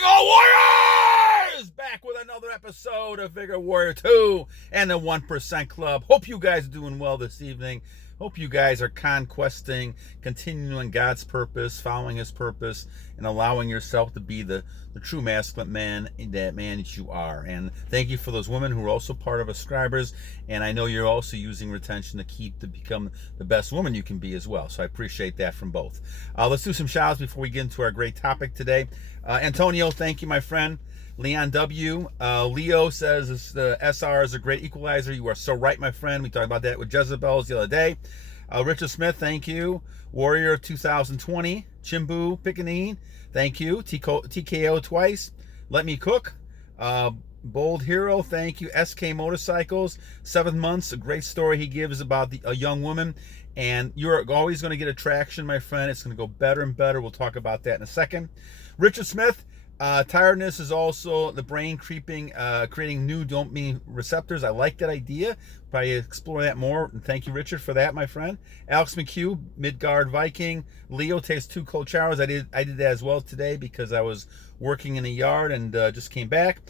calling all warriors! Back with another episode of Vigor Warrior 2 and the 1% Club. Hope you guys are doing well this evening. Hope you guys are conquesting, continuing God's purpose, following His purpose, and allowing yourself to be the true masculine man that you are. And thank you for those women who are also part of our subscribers. And I know you're also using retention to become the best woman you can be as well. So I appreciate that from both. Let's do some shout outs before we get into our great topic today. Antonio, thank you, my friend. Leon W. Leo says the SR is a great equalizer. You are so right, my friend. We talked about that with Jezebels the other day. Richard Smith, thank you. Warrior 2020. Chimbu Pickanni, thank you. TKO twice. Let Me Cook. Bold Hero, thank you. SK Motorcycles, 7 months. A great story he gives about a young woman. And you're always going to get attraction, my friend. It's going to go better and better. We'll talk about that in a second. Richard Smith. Tiredness is also the brain creating new dopamine receptors. I like that idea. Probably explore that more. And thank you, Richard, for that, my friend. Alex McHugh, Midgard Viking. Leo takes 2 cold showers. I did that as well today because I was working in the yard and just came back.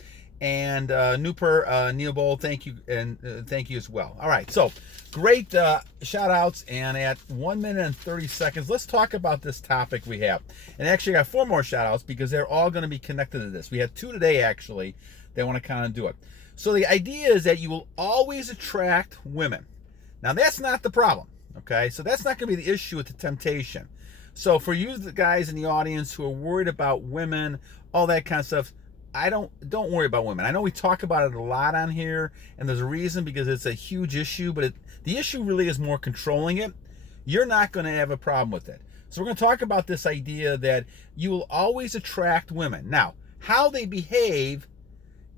And Knpur Newham, thank you, and thank you as well. All right, so great shout outs, and at 1 minute and 30 seconds, let's talk about this topic we have. And actually, I got 4 more shout outs because they're all going to be connected to this. We had 2 today, actually, that want to kind of do it. So the idea is that you will always attract women. Now, that's not the problem, okay? So that's not going to be the issue with the temptation. So for you, the guys in the audience who are worried about women, all that kind of stuff, don't worry about women. I know we talk about it a lot on here, and there's a reason, because it's a huge issue, but the issue really is more controlling it. You're not going to have a problem with it. So we're going to talk about this idea that you will always attract women. Now, how they behave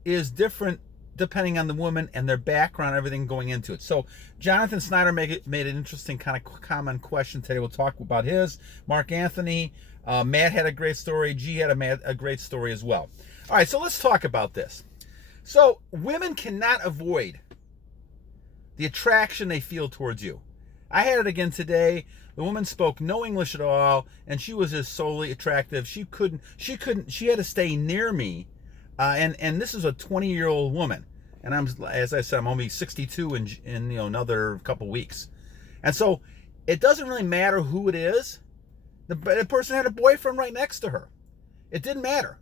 is different depending on the woman and their background, everything going into it. So Jonathan Snyder made an interesting kind of common question today. We'll talk about his. Mark Anthony, Matt had a great story. G had a great story as well. All right, so let's talk about this. So women cannot avoid the attraction they feel towards you. I had it again today. The woman spoke no English at all, and she was just solely attractive. She had to stay near me. And this is a 20-year-old woman. And as I said, I'm only 62 in another couple weeks. And so it doesn't really matter who it is. The person had a boyfriend right next to her. It didn't matter.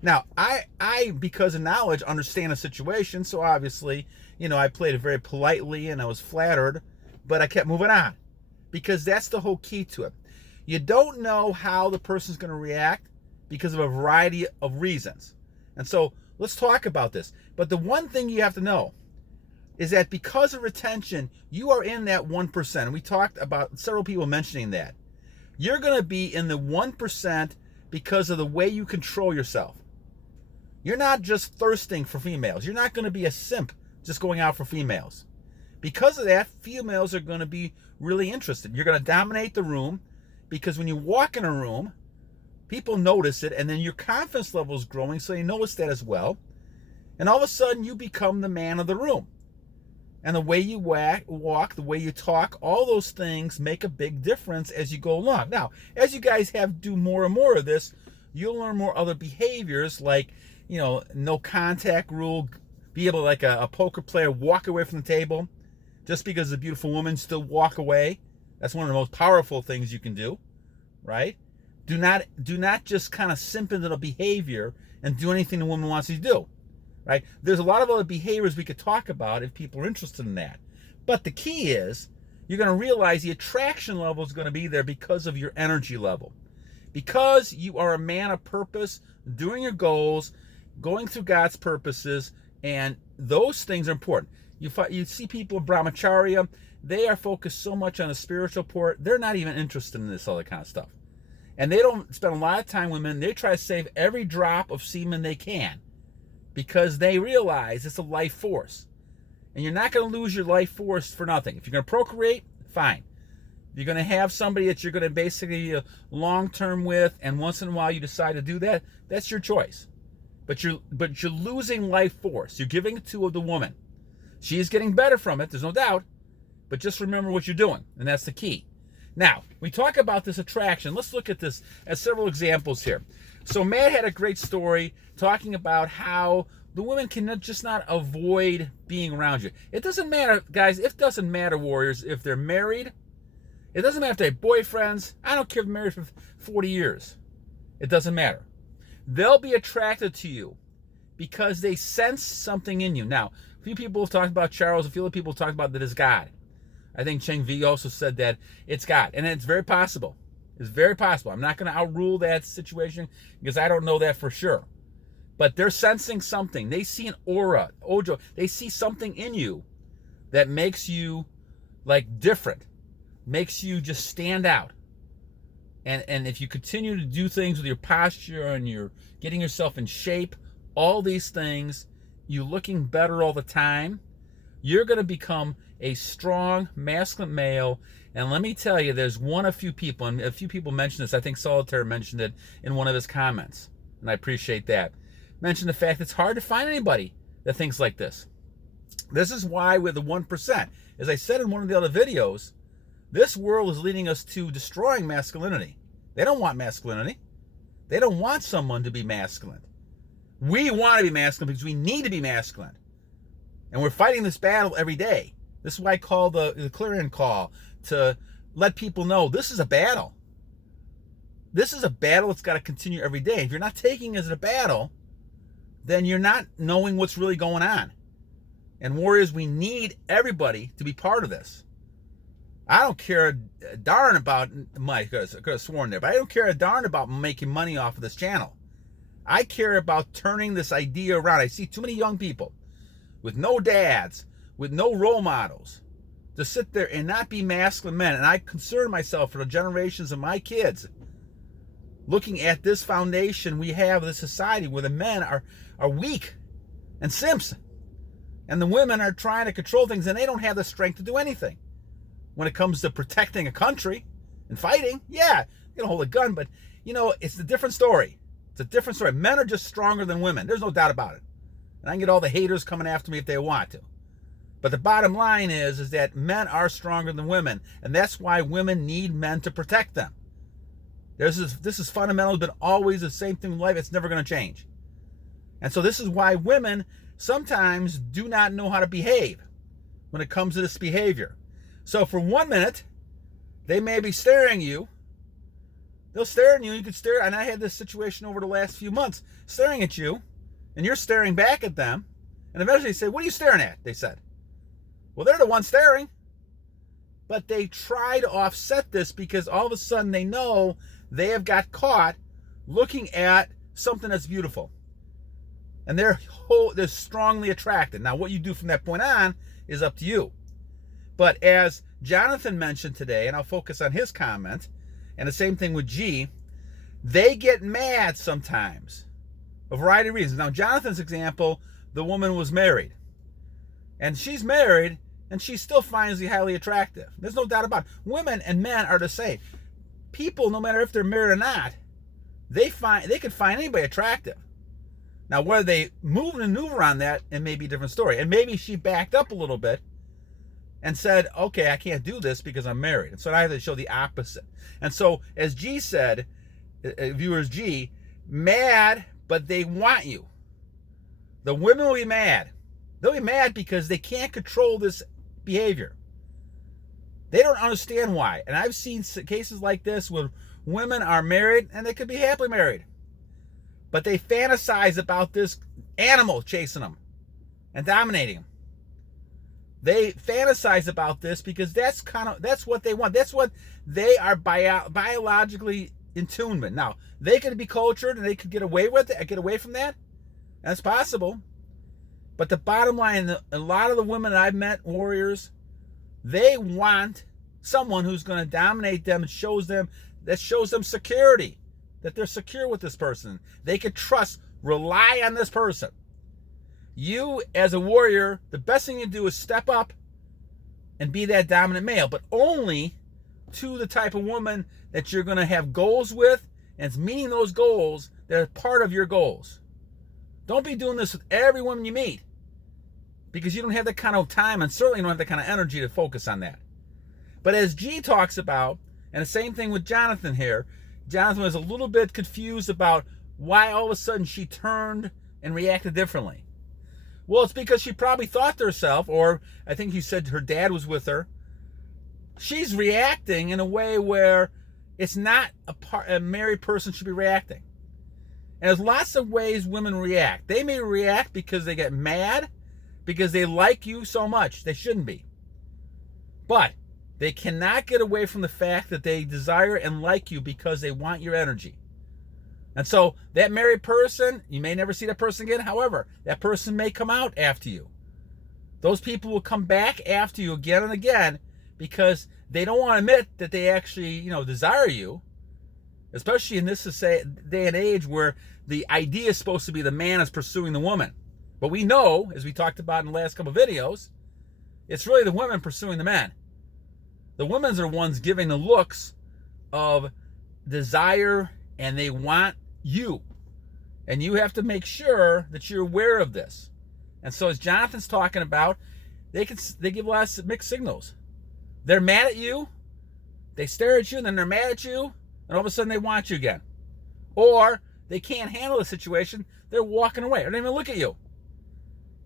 Now, I because of knowledge, understand the situation. So obviously, I played it very politely and I was flattered, but I kept moving on because that's the whole key to it. You don't know how the person's going to react because of a variety of reasons. And so let's talk about this. But the one thing you have to know is that because of retention, you are in that 1%. And we talked about several people mentioning that. You're going to be in the 1% because of the way you control yourself. You're not just thirsting for females. You're not going to be a simp just going out for females. Because of that, females are going to be really interested. You're going to dominate the room because when you walk in a room, people notice it, and then your confidence level is growing, so they notice that as well. And all of a sudden, you become the man of the room. And the way you walk, the way you talk, all those things make a big difference as you go along. Now, as you guys do more and more of this, you'll learn more other behaviors like, no contact rule, be able to, like a poker player, walk away from the table. Just because it's a beautiful woman, still walk away. That's one of the most powerful things you can do, right? Do not just kind of simp into the behavior and do anything the woman wants you to do, right? There's a lot of other behaviors we could talk about if people are interested in that. But the key is you're going to realize the attraction level is going to be there because of your energy level. Because you are a man of purpose, doing your goals, going through God's purposes, and those things are important. You see people, brahmacharya, they are focused so much on the spiritual part, they're not even interested in this other kind of stuff. And they don't spend a lot of time with men. They try to save every drop of semen they can because they realize it's a life force. And you're not going to lose your life force for nothing. If you're going to procreate, fine. If you're going to have somebody that you're going to basically long-term with, and once in a while you decide to do that, that's your choice. But you're losing life force. You're giving it to the woman. She's getting better from it, there's no doubt. But just remember what you're doing, and that's the key. Now, we talk about this attraction. Let's look at this as several examples here. So Matt had a great story talking about how the women can just not avoid being around you. It doesn't matter, guys. It doesn't matter, warriors, if they're married. It doesn't matter if they have boyfriends. I don't care if they're married for 40 years. It doesn't matter. They'll be attracted to you because they sense something in you. Now, a few people have talked about Charles. A few other people have talked about that it's God. I think Cheng Vi also said that it's God. And it's very possible. It's very possible. I'm not going to outrule that situation because I don't know that for sure. But they're sensing something. They see an aura, Ojo. They see something in you that makes you like different, makes you just stand out. And if you continue to do things with your posture and you're getting yourself in shape, all these things, you looking better all the time, you're going to become a strong, masculine male. And let me tell you, there's a few people, and a few people mentioned this. I think Solitaire mentioned it in one of his comments, and I appreciate that. Mentioned the fact it's hard to find anybody that thinks like this. This is why we're the 1%. As I said in one of the other videos, this world is leading us to destroying masculinity. They don't want masculinity. They don't want someone to be masculine. We want to be masculine because we need to be masculine. And we're fighting this battle every day. This is why I call the clarion call to let people know this is a battle. This is a battle that's got to continue every day. If you're not taking it as a battle, then you're not knowing what's really going on. And warriors, we need everybody to be part of this. I don't care a darn about, I could have sworn there, but I don't care a darn about making money off of this channel. I care about turning this idea around. I see too many young people with no dads, with no role models, to sit there and not be masculine men. And I concern myself for the generations of my kids, looking at this foundation we have, this society where the men are weak and simps, and the women are trying to control things, and they don't have the strength to do anything. When it comes to protecting a country and fighting, yeah, you can hold a gun, but, you know, it's a different story. It's a different story. Men are just stronger than women. There's no doubt about it. And I can get all the haters coming after me if they want to. But the bottom line is that men are stronger than women, and that's why women need men to protect them. This is fundamental. It's been always the same thing in life. It's never going to change. And so this is why women sometimes do not know how to behave when it comes to this behavior. So for 1 minute, they may be staring at you. They'll stare at you. You could stare. And I had this situation over the last few months, staring at you, and you're staring back at them. And eventually they say, "What are you staring at?" They said. Well, they're the ones staring. But they try to offset this because all of a sudden they know they have got caught looking at something that's beautiful. And they're strongly attracted. Now, what you do from that point on is up to you. But as Jonathan mentioned today, and I'll focus on his comment, and the same thing with G, they get mad sometimes. A variety of reasons. Now, Jonathan's example, the woman was married. And she's married, and she still finds you highly attractive. There's no doubt about it. Women and men are the same. People, no matter if they're married or not, they can find anybody attractive. Now, whether they move and maneuver on that, it may be a different story. And maybe she backed up a little bit and said, okay, I can't do this because I'm married. And so I have to show the opposite. And so, as G said, viewers G, mad, but they want you. The women will be mad. They'll be mad because they can't control this behavior. They don't understand why. And I've seen cases like this where women are married, and they could be happily married, but they fantasize about this animal chasing them and dominating them. They fantasize about this because that's what they want. That's what they are biologically in tune with. Now, they could be cultured and they could get away with it, get away from that. That's possible. But the bottom line, a lot of the women I've met, warriors, they want someone who's going to dominate them and shows them security, that they're secure with this person. They can trust, rely on this person. You, as a warrior, the best thing you do is step up and be that dominant male, but only to the type of woman that you're going to have goals with, and it's meeting those goals that are part of your goals. Don't be doing this with every woman you meet, because you don't have that kind of time, and certainly don't have that kind of energy to focus on that. But as G talks about, and the same thing with Jonathan here, Jonathan was a little bit confused about why all of a sudden she turned and reacted differently? Well, it's because she probably thought to herself, or I think you said her dad was with her, she's reacting in a way where it's not a married person should be reacting. And there's lots of ways women react. They may react because they get mad, because they like you so much. They shouldn't be. But they cannot get away from the fact that they desire and like you because they want your energy. And so that married person, you may never see that person again. However, that person may come out after you. Those people will come back after you again and again because they don't want to admit that they actually, desire you. Especially in this day and age where the idea is supposed to be the man is pursuing the woman. But we know, as we talked about in the last couple of videos, it's really the women pursuing the men. The women are the ones giving the looks of desire, and they want you. And you have to make sure that you're aware of this. And so as Jonathan's talking about, they give a lot of mixed signals. They're mad at you, they stare at you, and then they're mad at you, and all of a sudden they want you again. Or they can't handle the situation, they're walking away, or they don't even look at you.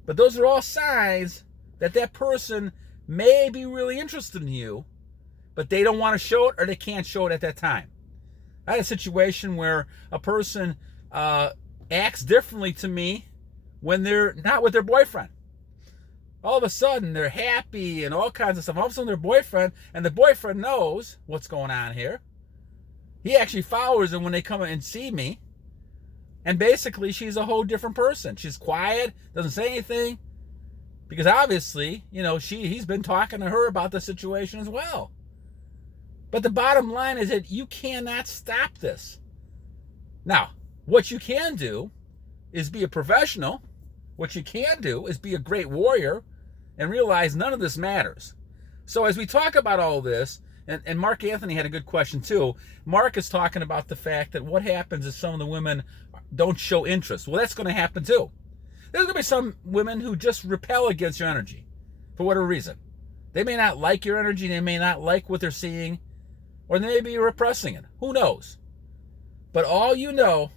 But those are all signs that that person may be really interested in you, but they don't want to show it, or they can't show it at that time. I had a situation where a person acts differently to me when they're not with their boyfriend. All of a sudden, they're happy and all kinds of stuff. All of a sudden, their boyfriend, and the boyfriend knows what's going on here. He actually follows them when they come and see me. And basically, she's a whole different person. She's quiet, doesn't say anything. Because obviously, he's been talking to her about the situation as well. But the bottom line is that you cannot stop this. Now, what you can do is be a professional. What you can do is be a great warrior and realize none of this matters. So as we talk about all this, and Mark Anthony had a good question too. Mark is talking about the fact that what happens is some of the women don't show interest. Well, that's going to happen too. There's going to be some women who just repel against your energy for whatever reason. They may not like your energy. They may not like what they're seeing. Or they may be repressing it. Who knows? But all you know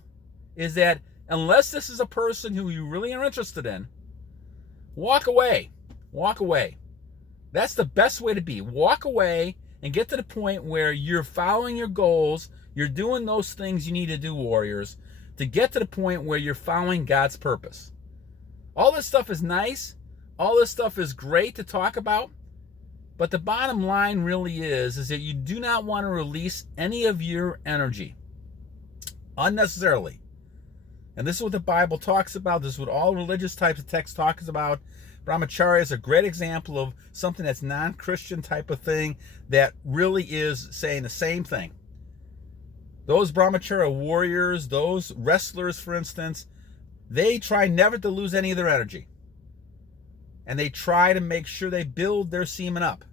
is that unless this is a person who you really are interested in, walk away. Walk away. That's the best way to be. Walk away and get to the point where you're following your goals. You're doing those things you need to do, warriors, to get to the point where you're following God's purpose. All this stuff is nice. All this stuff is great to talk about. But the bottom line really is that you do not want to release any of your energy unnecessarily. And this is what the Bible talks about. This is what all religious types of texts talks about. Brahmacharya is a great example of something that's non-Christian type of thing that really is saying the same thing. Those Brahmacharya warriors, those wrestlers, for instance, they try never to lose any of their energy. And they try to make sure they build their semen up.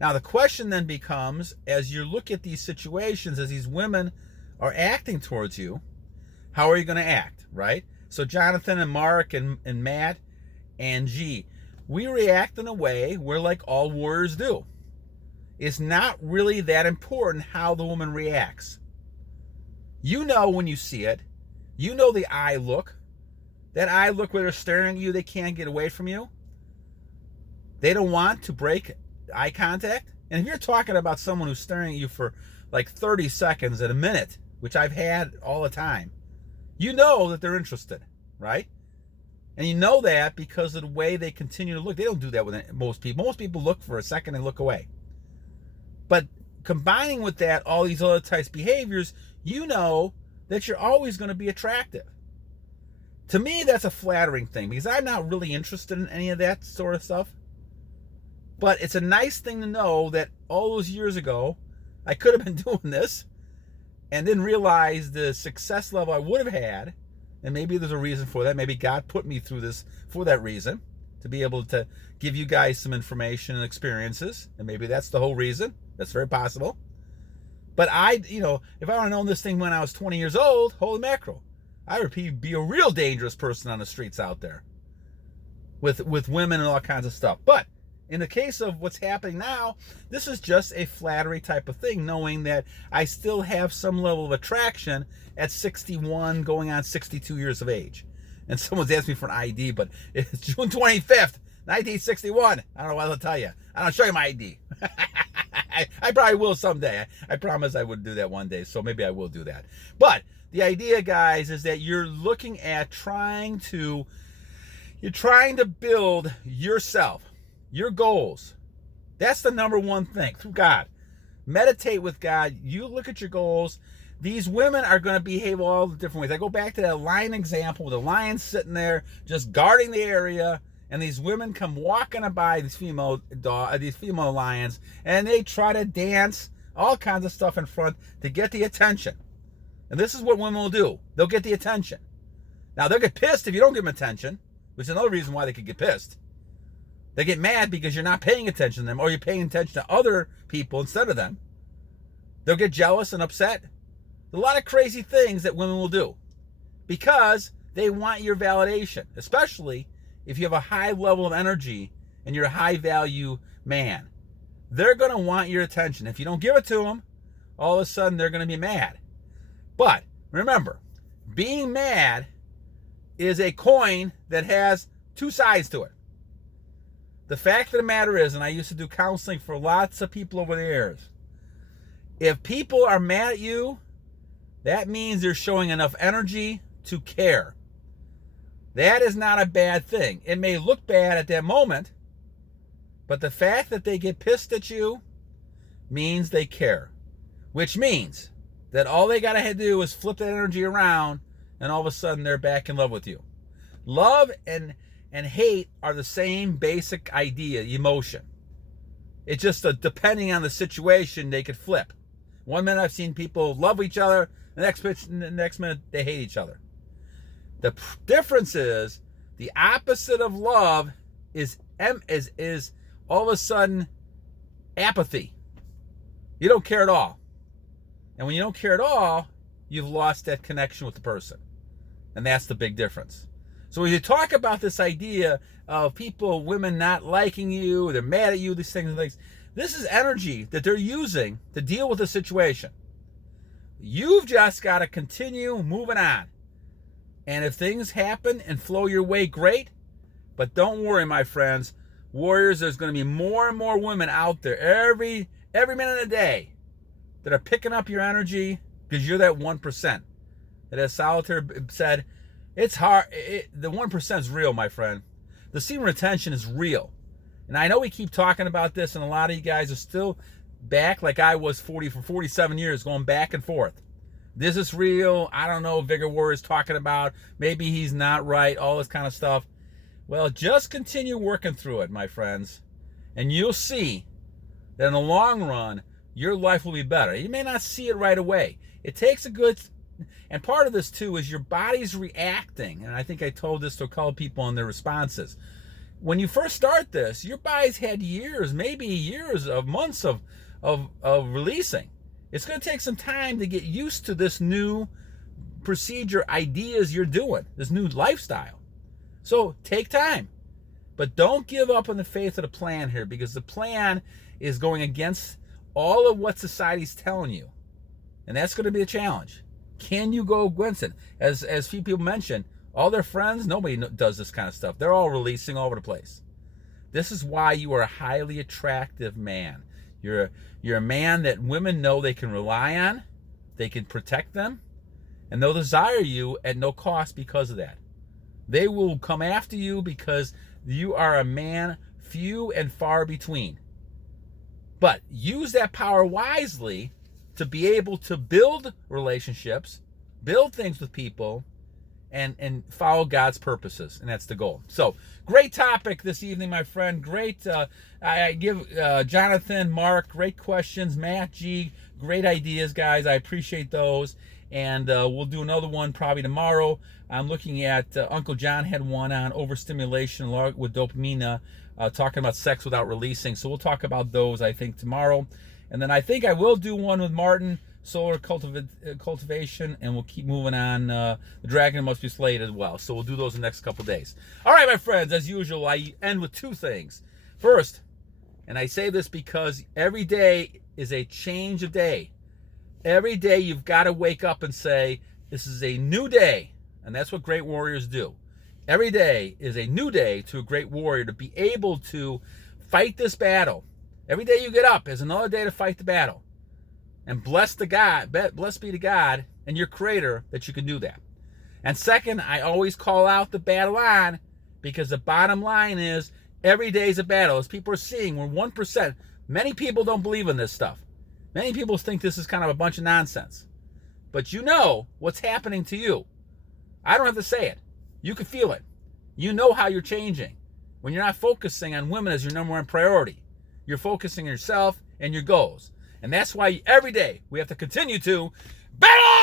Now the question then becomes, as you look at these situations, as these women are acting towards you, how are you going to act, right? So Jonathan and Mark and Matt and G, we react in a way where like all warriors do. It's not really that important how the woman reacts. You know when you see it. You know the eye look. That eye look where they're staring at you, they can't get away from you. They don't want to break eye contact. And if you're talking about someone who's staring at you for like 30 seconds and a minute, which I've had all the time, you know that they're interested, right? And you know that because of the way they continue to look. They don't do that with most people. Most people look for a second and look away. But combining with that, all these other types of behaviors, you know that you're always going to be attractive. To me, that's a flattering thing because I'm not really interested in any of that sort of stuff. But it's a nice thing to know that all those years ago, I could have been doing this and didn't realize the success level I would have had. And maybe there's a reason for that. Maybe God put me through this for that reason, to be able to give you guys some information and experiences. And maybe that's the whole reason. That's very possible. But if I would have known this thing when I was 20 years old, holy mackerel, I would be a real dangerous person on the streets out there with women and all kinds of stuff. But in the case of what's happening now, this is just a flattery type of thing, knowing that I still have some level of attraction at 61, going on 62 years of age. And someone's asked me for an ID, but it's June 25th, 1961. I don't know what I'll tell you. I don't show you my ID. I probably will someday. I promise I would do that one day, so maybe I will do that. But the idea, guys, is that you're looking at trying to build yourself, your goals. That's the number one thing, through God. Meditate with God. You look at your goals. These women are going to behave all the different ways. I go back to that lion example with the lion sitting there just guarding the area, and these women come walking by these female lions, and they try to dance, all kinds of stuff in front to get the attention. And this is what women will do. They'll get the attention. Now, they'll get pissed if you don't give them attention, which is another reason why they could get pissed. They get mad because you're not paying attention to them, or you're paying attention to other people instead of them. They'll get jealous and upset. A lot of crazy things that women will do because they want your validation, especially if you have a high level of energy and you're a high value man. They're going to want your attention. If you don't give it to them, all of a sudden they're going to be mad. But remember, being mad is a coin that has two sides to it. The fact of the matter is, and I used to do counseling for lots of people over the years, if people are mad at you, that means they're showing enough energy to care. That is not a bad thing. It may look bad at that moment, but the fact that they get pissed at you means they care, which means that all they got to do is flip that energy around, and all of a sudden they're back in love with you. Love and hate are the same basic idea, emotion. It's just depending on the situation, they could flip. One minute I've seen people love each other, the next minute they hate each other. The difference is the opposite of love is all of a sudden apathy. You don't care at all. And when you don't care at all, you've lost that connection with the person. And that's the big difference. So when you talk about this idea of women not liking you, they're mad at you, these things and things, this is energy that they're using to deal with the situation. You've just got to continue moving on. And if things happen and flow your way, great. But don't worry, my friends. Warriors, there's going to be more and more women out there every minute of the day that are picking up your energy because you're that 1%. That, as Solitaire said, it's hard. The 1% is real, my friend. The semen retention is real. And I know we keep talking about this, and a lot of you guys are still back like I was for 47 years, going back and forth. This is real. I don't know. Vigor Warrior is talking about maybe he's not right, all this kind of stuff. Well, just continue working through it, my friends, and you'll see that in the long run, your life will be better. You may not see it right away. It takes a good, and part of this too is your body's reacting. And I think I told this to a couple people in their responses. When you first start this, your body's had years, maybe years of months of releasing. It's going to take some time to get used to this new procedure ideas you're doing, this new lifestyle. So take time, but don't give up on the faith of the plan here, because the plan is going against all of what society's telling you. And that's going to be a challenge. Can you go against it? As few people mentioned, all their friends, nobody does this kind of stuff. They're all releasing all over the place. This is why you are a highly attractive man. You're a man that women know they can rely on, they can protect them, and they'll desire you at no cost because of that. They will come after you because you are a man few and far between. But use that power wisely to be able to build relationships, build things with people, and follow God's purposes, and that's the goal. So, great topic this evening, my friend. Great. I give Jonathan, Mark, great questions. Matt, G, great ideas, guys. I appreciate those. And we'll do another one probably tomorrow. I'm looking at Uncle John had one on overstimulation with dopamine, talking about sex without releasing. So we'll talk about those, I think, tomorrow. And then I think I will do one with Martin, solar cultivation, and we'll keep moving on. The dragon must be slayed as well. So we'll do those in the next couple days. All right, my friends, as usual, I end with two things. First, And I say this because every day is a change of day. Every day you've got to wake up and say, this is a new day. And that's what great warriors do. Every day is a new day to a great warrior to be able to fight this battle. Every day you get up is another day to fight the battle. And blessed be to God and your creator that you can do that. And second, I always call out the battle on, because the bottom line is every day is a battle. As people are seeing, we're 1%. Many people don't believe in this stuff. Many people think this is kind of a bunch of nonsense. But you know what's happening to you. I don't have to say it. You can feel it. You know how you're changing. When you're not focusing on women as your number one priority, you're focusing on yourself and your goals. And that's why every day we have to continue to battle!